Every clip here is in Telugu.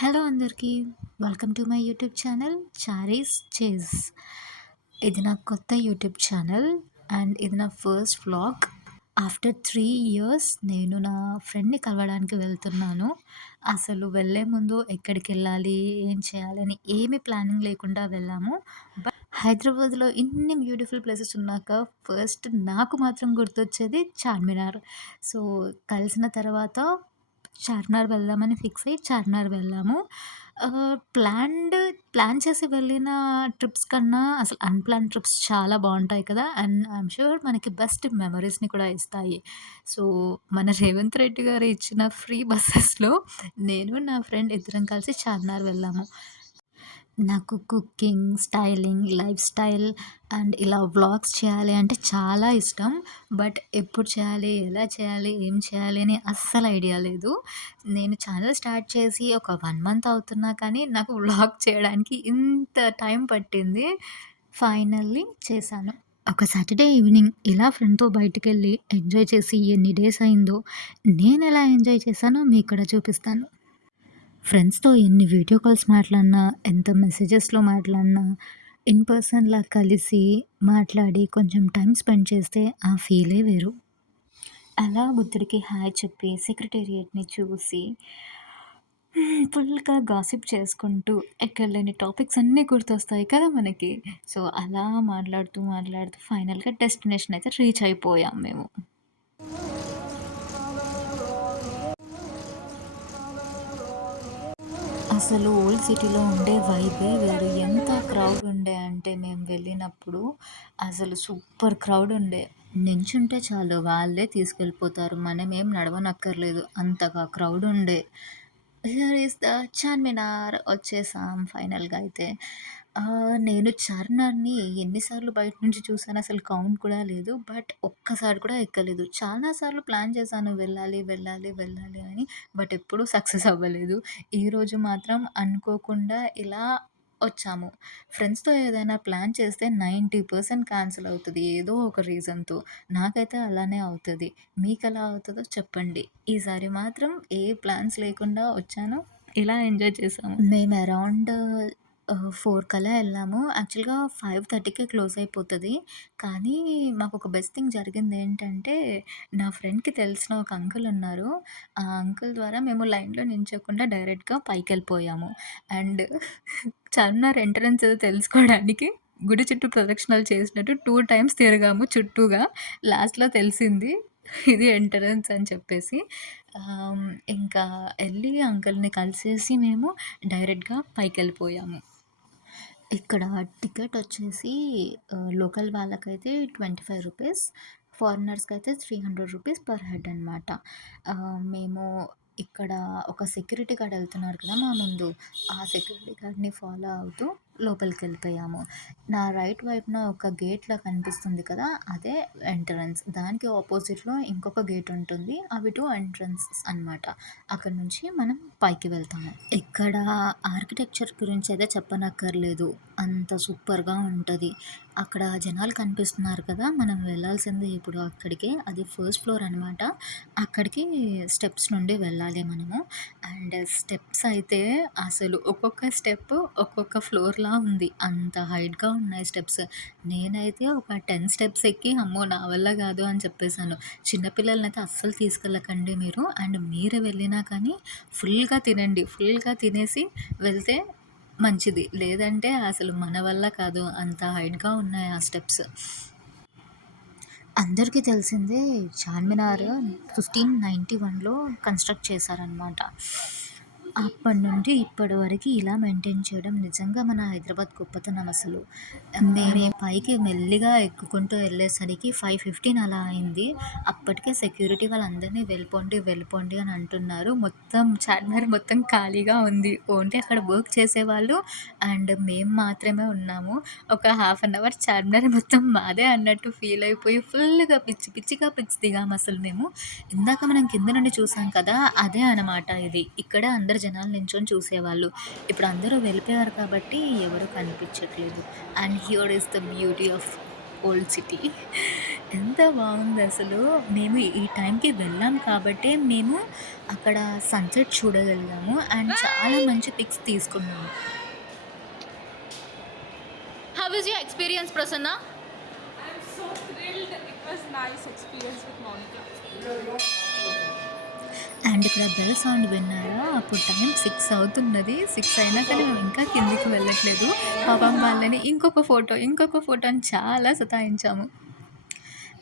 హలో అందరికీ. Welcome to my YouTube channel 'Chari's చేస్'. ఇది నా కొత్త యూట్యూబ్ ఛానల్ అండ్ ఇది నా ఫస్ట్ వ్లాగ్. ఆఫ్టర్ 3 ఇయర్స్ నేను నా ఫ్రెండ్‌ని కలవడానికి వెళ్తున్నాను. అసలు వెళ్ళే ముందు ఎక్కడికెళ్ళాలి, ఏం చేయాలని ఏమి ప్లానింగ్ లేకుండా వెళ్ళాము. హైదరాబాద్‌లో ఇన్ని బ్యూటిఫుల్ ప్లేసెస్ ఉన్నాక ఫస్ట్ నాకు మాత్రం గుర్తొచ్చేది చార్మినార్. సో, కలిసిన తర్వాత చార్మినార్ వెళ్దామని ఫిక్స్ అయ్యి చార్మినార్ వెళ్ళాము. ప్లాన్ చేసి వెళ్ళిన ట్రిప్స్ కన్నా అసలు అన్‌ప్లాన్ ట్రిప్స్ చాలా బావుంటాయి కదా! అండ్ ఐయామ్ ష్యూర్ మనకి బెస్ట్ మెమోరీస్‌ని కూడా ఇస్తాయి. సో, మన రేవంత్ రెడ్డి గారు ఇచ్చిన ఫ్రీ బసెస్‌లో నేను, నా ఫ్రెండ్ ఇద్దరం కలిసి చార్మినార్ వెళ్ళాము. నాకు cooking, styling, life style and ఇలా వ్లాగ్స్ చేయాలి అంటే చాలా ఇష్టం. బట్ ఎప్పుడు చేయాలి, ఎలా చేయాలి, ఏం చేయాలి అని అస్సలు ఐడియా లేదు. నేను ఛానల్ స్టార్ట్ చేసి ఒక 1 మంత్ అవుతున్నా కానీ నాకు వ్లాగ్ చేయడానికి ఇంత టైం పట్టింది. ఫైనల్లీ చేశాను. ఒక సాటర్‌డే ఈవినింగ్ ఇలా ఫ్రెండ్‌తో బయటికెళ్ళి ఎంజాయ్ చేసి ఎన్ని డేస్ అయిందో, నేనెలా ఎంజాయ్ చేశానో మీకు కూడా చూపిస్తాను. ఫ్రెండ్స్‌తో ఎన్ని వీడియో కాల్స్ మాట్లాడినా, ఎంత మెసేజెస్‌లో మాట్లాడినా, ఇన్ పర్సన్‌లా కలిసి, మాట్లాడి కొంచెం టైమ్ స్పెండ్ చేస్తే ఆ ఫీలే వేరు. అలా బుద్ధుడికి హాయ్ చెప్పి, సెక్రటేరియట్‌ని చూసి, ఫుల్‌గా గాసిప్ చేసుకుంటూ, ఎక్కడలేని టాపిక్స్ అన్నీ గుర్తొస్తాయి కదా మనకి. సో, అలా మాట్లాడుతూ ఫైనల్‌గా డెస్టినేషన్ అయితే రీచ్ అయిపోయాం మేము. అసలు ఓల్డ్ సిటీలో ఉండే వైబే వేరు. ఎంత క్రౌడ్ ఉండే అంటే మేము వెళ్ళినప్పుడు అసలు సూపర్ క్రౌడ్ ఉండే. నించుంటే చాలు వాళ్ళే తీసుకెళ్ళిపోతారు. మనమేం నడవనక్కర్లేదు. అంతగా క్రౌడ్ ఉండే. హియర్ ఈస్ ద చార్మినార్ వచ్చేసాం ఫైనల్‌గా అయితే. నేను చార్మినార్‌ని ఎన్ని సార్లు బయట నుంచి చూసానో అసలు కౌంట్ కూడా లేదు. బట్ ఒక్కసారి కూడా ఎక్కలేదు. చాలా సార్లు ప్లాన్ చేశాను వెళ్ళాలి అని. బట్ ఎప్పుడూ సక్సెస్ అవ్వలేదు. ఈరోజు మాత్రం అనుకోకుండా ఇలా వచ్చాము. ఫ్రెండ్స్‌తో ఏదైనా ప్లాన్ చేస్తే 90% క్యాన్సిల్ అవుతది. ఏదో ఒక రీజన్‌తో. నాకైతే అలానే అవుతది. మీకెలా అవుతదో చెప్పండి. ఈసారి మాత్రం ఏ ప్లాన్స్ లేకుండా వచ్చాను. ఇలా ఎంజాయ్ చేశాము. మేము అరౌండ్ 4 కల్లా ఎళ్ళాము. యాక్చువల్‌గా 5:30కే క్లోజ్ అయిపోతది. కానీ మాకొక బెస్ట్ థింగ్ జరిగిందేంటంటే, నా ఫ్రెండ్‌కి తెలిసిన ఒక అంకుల్ ఉన్నారు. ఆ అంకుల్ ద్వారా మేము లైన్‌లో నించోకుండా డైరెక్ట్‌గా పైకెళ్ళిపోయాము. అండ్ చార్మినార్ ఎంట్రన్స్ తెలుసుకోవడానికి గుడి చుట్టూ ప్రదక్షిణాలు చేసినట్టు 2 టైమ్స్ తిరిగాము చుట్టూగా. లాస్ట్‌లో తెలిసింది ఇది ఎంట్రన్స్ అని చెప్పేసి. ఆహ్, ఇంకా ఎళ్లి అంకుల్‌ని కలిసేసి మేము డైరెక్ట్‌గా పైకెళ్ళిపోయాము. ఇక్కడ టికెటొచ్చేసి లోకల్ వాళ్ళకైతే రూ. 25, ఫారినర్స్‌కైతే రూ. 300 పర్ హెడ్ అనమాట. మేము ఇక్కడ ఒక సెక్యూరిటీ గార్డ్ ఎళ్తున్నారు కదా మా ముందు, ఆ సెక్యూరిటీ గార్డ్‌ని ఫాలో అవుతూ లోపలికెళ్ళిపోయాము. నా రైట్ వైపున ఒక గేట్‌లా కనిపిస్తుంది కదా! అదే ఎంట్రన్స్. దానికి ఆపోజిట్‌లో ఇంకొక గేట్ ఉంటుంది. అవి 2 ఎంట్రన్సెస్ అనమాట. అక్కడి నుంచి మనం పైకి వెళ్తాము. ఇక్కడ ఆర్కిటెక్చర్ గురించయితే చెప్పనక్కర్లేదు. అంత సూపర్‌గా ఉంటది. అక్కడ జనాలు కనిపిస్తున్నారు కదా! మనం వెళ్ళాల్సింది ఇప్పుడు అక్కడికే. అది ఫస్ట్ ఫ్లోర్ అనమాట. అక్కడికి స్టెప్స్ నుండి వెళ్ళాలి మనము. అండ్ స్టెప్స్ అయితే అసలు ఒక్కొక్క స్టెప్ ఒక్కొక్క ఫ్లోర్‌లా ఉంది. అంత హైట్‌గా ఉన్నాయి స్టెప్స్. నేనైతే ఒక 10 స్టెప్స్ ఎక్కి అమ్మో! నా వల్ల కాదు అని చెప్పేసాను. చిన్న పిల్లలనైతే అస్సలు తీసుకెళ్ళకండి మీరు. అండ్ మీరు వెళ్ళినా కానీ ఫుల్‌గా తినేసి వెళ్తే మంచిది. లేదంటే అసలు మన వల్ల కాదు. అంత హైట్‌గా ఉన్నాయి ఆ స్టెప్స్. అందరికీ తెలిసిందే చార్మినార్ 1591లో కన్‌స్ట్రక్ట్ చేశారనమాట. అప్పటి నుండి ఇప్పటి వరకి ఇలా మెయింటైన్ చేయడం నిజంగా మన హైదరాబాద్ గొప్పతనం అసలు. మేము పైకి మెల్లిగా ఎక్కుకుంటూ వెళ్ళేసరికి 5:15 అలా అయింది. అప్పటికే సెక్యూరిటీ వాళ్ళందరినీ వెళ్ళిపోండి అని అంటున్నారు. మొత్తం చార్మినార్ మొత్తం ఖాళీగా ఉంది. ఓన్లీ అక్కడ వర్క్ చేసేవాళ్ళు అండ్ మేము మాత్రమే ఉన్నాము. ఒక హాఫ్ అన్ అవర్ చార్మినార్ మొత్తం మాదే అన్నట్టు ఫీల్ అయిపోయి ఫుల్‌గా పిచ్చిగా పిక్స్ దిగామసలు మేము. ఇందాక మనం కింద నుండి చూసాం కదా! అదే అనమాట ఇది. ఇక్కడే అందరు జనాలు నించొని చూసేవాళ్ళు. ఇప్పుడు అందరూ వెళ్ళిపోయారు కాబట్టి ఎవరు కనిపించట్లేదు. And here is the beauty of old city. ఎంత బావుందసలు. మేము ఈ టైంకి వెళ్ళాం కాబట్టే మేము అక్కడ సన్‌సెట్ చూడగలిగాము. అండ్ చాలా మంచి పిక్స్ తీసుకున్నాము. How was your experience Prasanna? I'm so thrilled. It was nice experience with Monica. And ఇక్కడ బెల్ సౌండ్ విన్నారా? అప్పుడు టైం 6 అవుతున్నది. 6 అయినా కానీ మేము ఇంకా కిందికి వెళ్ళట్లేదు. పాపం వాళ్ళని ఇంకొక ఫోటో అని చాలా సతాయించాము.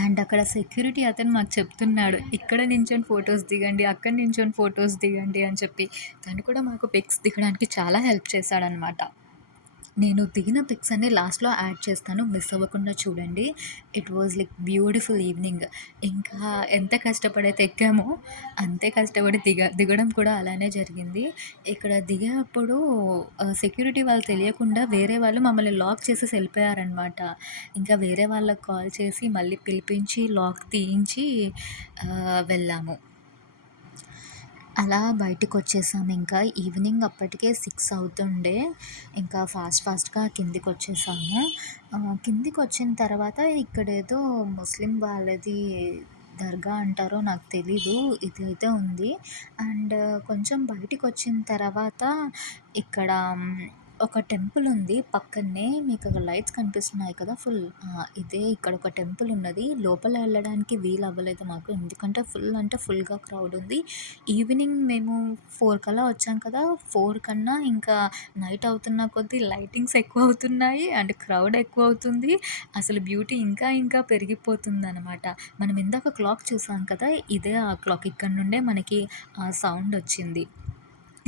అండ్ అక్కడ సెక్యూరిటీ అతను మాకు చెప్తున్నాడు. ఇక్కడ నించొని ఫోటోస్ దిగండి, అక్కడ నించొని ఫోటోస్ దిగండి అని చెప్పి. తను కూడా మాకు పిక్స్ దిగడానికి చాలా హెల్ప్ చేశాడనమాట. నేను దిగిన పిక్స్ అన్నీ లాస్ట్‌లో యాడ్ చేస్తాను. మిస్ అవ్వకుండా చూడండి. It was like beautiful evening. ఇంకా ఎంత కష్టపడైతే ఎక్కామో, అంతే కష్టపడి దిగడం కూడా అలానే జరిగింది. ఇక్కడ దిగేప్పుడు సెక్యూరిటీ వాళ్ళు తెలియకుండా వేరే వాళ్ళు మమ్మల్ని లాక్ చేసేసి వెళ్ళిపోయారనమాట. ఇంకా వేరే వాళ్ళకి కాల్ చేసి మళ్ళీ పిలిపించి లాక్ తీయించి వెళ్ళాము. అలా బయటికొచ్చేసాము ఇంకా. ఈవినింగ్ అప్పటికే 6 అవుతుండే. ఇంకా ఫాస్ట్‌గా కిందికొచ్చేసాము. కిందికొచ్చిన తర్వాత ఇక్కడేదో ముస్లిం వాళ్ళది దర్గా అంటారో నాకు తెలీదు. ఇదైతే ఉంది. అండ్ కొంచెం బయటికొచ్చిన తర్వాత ఇక్కడ ఒక టెంపుల్ ఉంది పక్కనే. మీకు అక్కడ లైట్స్ కనిపిస్తున్నాయి కదా! ఇదే ఇక్కడ ఒక టెంపుల్ ఉన్నది. లోపల వెళ్ళడానికి వీలవ్వలేదు మాకు. ఎందుకంటే ఫుల్ అంటే ఫుల్‌గా క్రౌడ్ ఉంది. ఈవినింగ్ మేము 4 కల్లా వచ్చాం కదా! 4 కన్నా ఇంకా నైట్ అవుతున్న కొద్దీ లైటింగ్స్ ఎక్కువవుతున్నాయి. అండ్ క్రౌడ్ ఎక్కువవుతుంది. అసలు బ్యూటీ ఇంకా పెరిగిపోతుందనమాట. మనం ఇందాక క్లాక్ చూసాం కదా! ఇదే ఆ క్లాక్. ఇక్కడ నుండే మనకి ఆ సౌండొచ్చింది.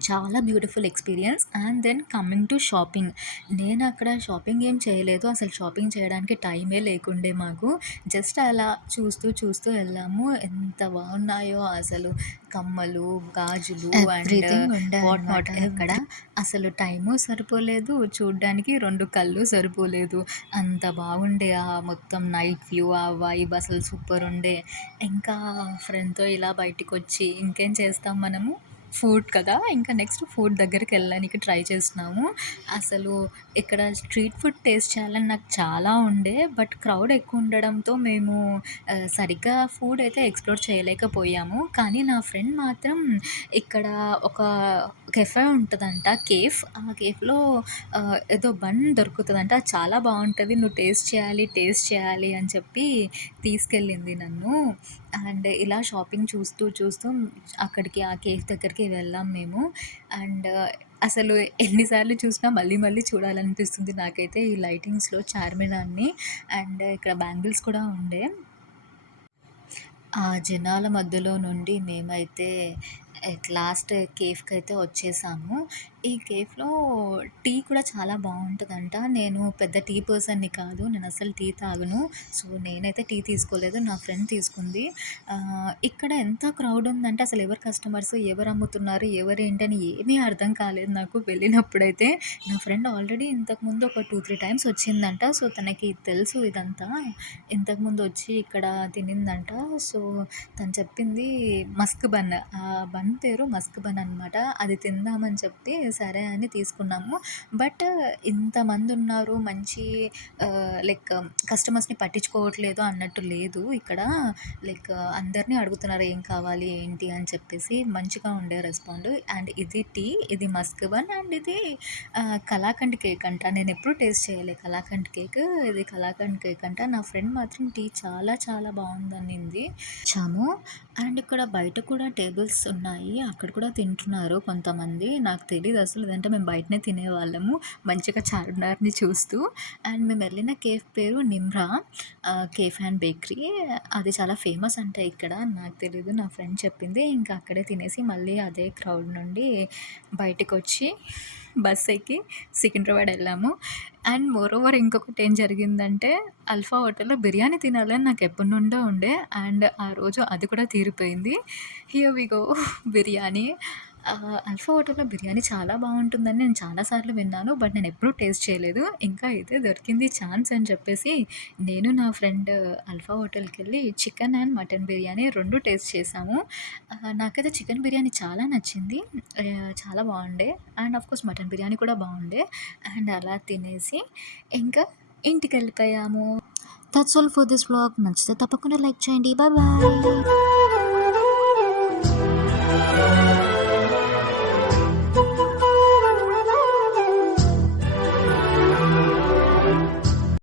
చాలా beautiful experience. And then coming to shopping. నేనక్కడ షాపింగ్ ఏం చేయలేదు. అసలు షాపింగ్ చేయడానికి టైమే లేకుండే మాకు. జస్ట్ అలా చూస్తూ వెళ్ళాము. ఎంత బాగున్నాయో అసలు కమ్మలు, గాజులు అండ్ ఎవ్రీథింగ్ ఉండే వాట్ అనమాట నాట్ అక్కడ. అసలు టైము సరిపోలేదు. చూడ్డానికి 2 కళ్ళు సరిపోలేదు. అంత బాగుండే ఆ మొత్తం నైట్ వ్యూ, ఆ వైబ్ అసలు సూపరుండే. ఇంకా ఫ్రెండ్‌తో ఇలా బయటికొచ్చి ఇంకేం చేస్తాం మనము? ఫుడ్ కదా! ఇంకా నెక్స్ట్ ఫుడ్ దగ్గరికెళ్ళడానికి ట్రై చేస్తున్నాము. అసలు ఇక్కడ స్ట్రీట్ ఫుడ్ టేస్ట్ చేయాలని నాకు చాలా ఉండే. బట్ క్రౌడ్ ఎక్కువ ఉండడంతో మేము సరిగ్గా ఫుడ్ అయితే ఎక్స్‌ప్లోర్ చేయలేకపోయాము. కానీ నా ఫ్రెండ్ మాత్రం ఇక్కడ ఒక కెఫే ఉంటదంట. ఆ కేఫ్‌లో ఏదో బన్ దొరుకుతదంట. అది చాలా బావుంటది. నువ్వు టేస్ట్ చేయాలి అని చెప్పి తీసుకెళ్ళింది నన్ను. అండ్ ఇలా షాపింగ్ చూస్తూ అక్కడికి ఆ కేఫ్ దగ్గరికి వెళ్ళాం మేము. అండ్ అసలు ఎన్ని సార్లు చూసినా మళ్ళీ చూడాలనిపిస్తుంది నాకైతే ఈ లైటింగ్స్‌లో చార్మినార్‌ని. అండ్ ఇక్కడ బ్యాంగిల్స్ కూడా ఉండే. ఆ జనాల మధ్యలో నుండి మేమైతే ఎట్ లాస్ట్ కేఫ్‌కైతే వచ్చేసాము. ఈ కేఫ్‌లో టీ కూడా చాలా బావుంటదంట. నేను పెద్ద టీ పర్సన్‌ని కాదు. నేనసలు టీ తాగను. సో, నేనైతే టీ తీసుకోలేదు. నా ఫ్రెండ్ తీసుకుంది. ఇక్కడ ఎంత క్రౌడ్ ఉందంటే అసలు ఎవరు కస్టమర్స్, ఎవరు అమ్ముతున్నారు, ఎవరేంటని ఏమీ అర్థం కాలేదు నాకు వెళ్ళినప్పుడైతే. నా ఫ్రెండ్ ఆల్రెడీ ఇంతకుముందు ఒక 2, 3 టైమ్స్ వచ్చిందంట. సో, తనకి తెలుసు ఇదంతా. ఇంతకుముందు వచ్చి ఇక్కడ తినిందంట. సో, తను చెప్పింది మస్క్ బన్. ఆ బన్ పేరు మస్క్ బన్ అనమాట. అది తిందామని చెప్పి సరే అని తీసుకున్నాము. బట్ ఇంతమందున్నారు మంచి లైక్ కస్టమర్స్‌ని పట్టించుకోవట్లేదు అన్నట్టు లేదు ఇక్కడ. లైక్ అందరిని అడుగుతున్నారు ఏం కావాలి, ఏంటి అని చెప్పేసి. మంచిగా ఉండే రెస్పాండ్. అండ్ ఇది టీ, ఇది మస్క్ బన్ అండ్ ఇది కలాకండ్ కేక్ అంట. నేనెప్పుడు టేస్ట్ చేయలే కలాకండ్ కేక్. ఇది కలాకండ్ కేక్ అంట. నా ఫ్రెండ్ మాత్రం టీ చాలా బావుందనింది. చాము అండ్ ఇక్కడ బయట కూడా టేబుల్స్ ఉన్నాయి. అక్కడ కూడా తింటున్నారు కొంతమంది. నాకు తెలీదసలు. లేదంటే మేము బయటనే తినేవాళ్ళము. మంచిగా చార్మినార్‌ని చూస్తూ. అండ్ మేమెళ్ళిన కేఫ్ పేరు నిమ్రా కేఫ్ అండ్ బేకరీ. అది చాలా ఫేమస్ అంట ఇక్కడ. నాకు తెలీదు. నా ఫ్రెండ్ చెప్పింది. ఇంకా అక్కడే తినేసి మళ్ళీ అదే క్రౌడ్ నుండి బయటికొచ్చి బస్ ఎక్కి సికింద్రాబాద్ వెళ్ళాము. అండ్ మోరోవర్ ఇంకొకటి ఏం జరిగిందంటే అల్ఫా హోటల్‌లో బిర్యానీ తినాలని నాకు ఎప్పటినుండో ఉండే. అండ్ ఆ రోజు అది కూడా తీరిపోయింది. Here we go biryani. Alpha హోటల్‌లో బిర్యానీ చాలా బావుంటుందని నేను చాలా సార్లు విన్నాను. బట్ నేనెప్పుడూ టేస్ట్ చేయలేదు. ఇంకా ఇదే దొరికింది ఛాన్స్ అని చెప్పేసి నేను నా ఫ్రెండ్ అల్ఫా హోటల్‌కెళ్ళి chicken and mutton biryani 2 taste చేశాము. నాకైతే చికెన్ బిర్యానీ చాలా నచ్చింది. చాలా బావుండే. అండ్ ఆఫ్‌కోర్స్ మటన్ బిర్యానీ కూడా బావుండే. అండ్ అలా తినేసి ఇంకా ఇంటికెళ్ళిపోయాము. That's all for this vlog. నచ్చితే తప్పకుండా లైక్ చేయండి. Bye bye.